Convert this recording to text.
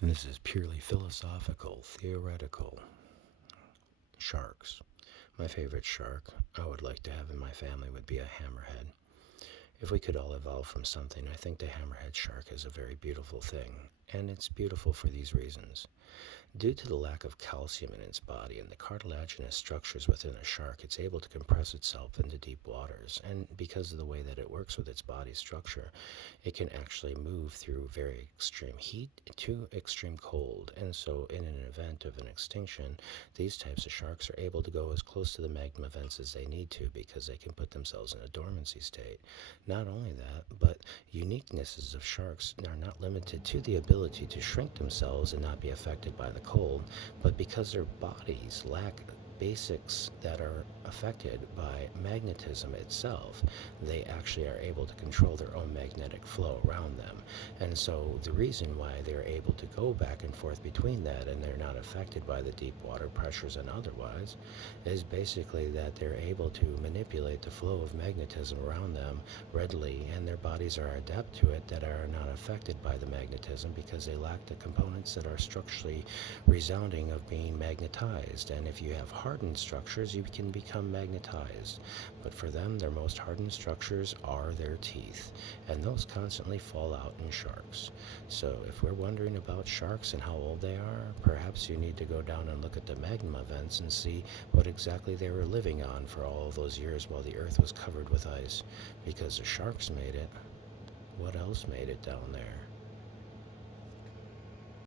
And this is purely philosophical, theoretical. Sharks. My favorite shark I would like to have in my family would be a hammerhead. If we could all evolve from something, I think the hammerhead shark is a very beautiful thing. And it's beautiful for these reasons. Due to the lack of calcium in its body and the cartilaginous structures within a shark, it's able to compress itself into deep waters. And because of the way that it works with its body structure, it can actually move through very extreme heat to extreme cold. And so, in an event of an extinction, these types of sharks are able to go as close to the magma vents as they need to because they can put themselves in a dormancy state. Not only that, but uniquenesses of sharks are not limited to the ability to shrink themselves and not be affected by the cold, but because their bodies lack basics that are affected by magnetism itself, they actually are able to control their own magnetic flow around them. And so the reason why they're able to go back and forth between that and they're not affected by the deep water pressures and otherwise is basically that they're able to manipulate the flow of magnetism around them readily, and their bodies are adept to it that are not affected by the magnetism because they lack the components that are structurally resounding of being magnetized. And if you have hardened structures, you can become magnetized. But for them, their most hardened structures are their teeth, and those constantly fall out in sharks. So if we're wondering about sharks and how old they are, perhaps you need to go down and look at the magma vents and see what exactly they were living on for all of those years while the earth was covered with ice. Because the sharks made it. What else made it down there?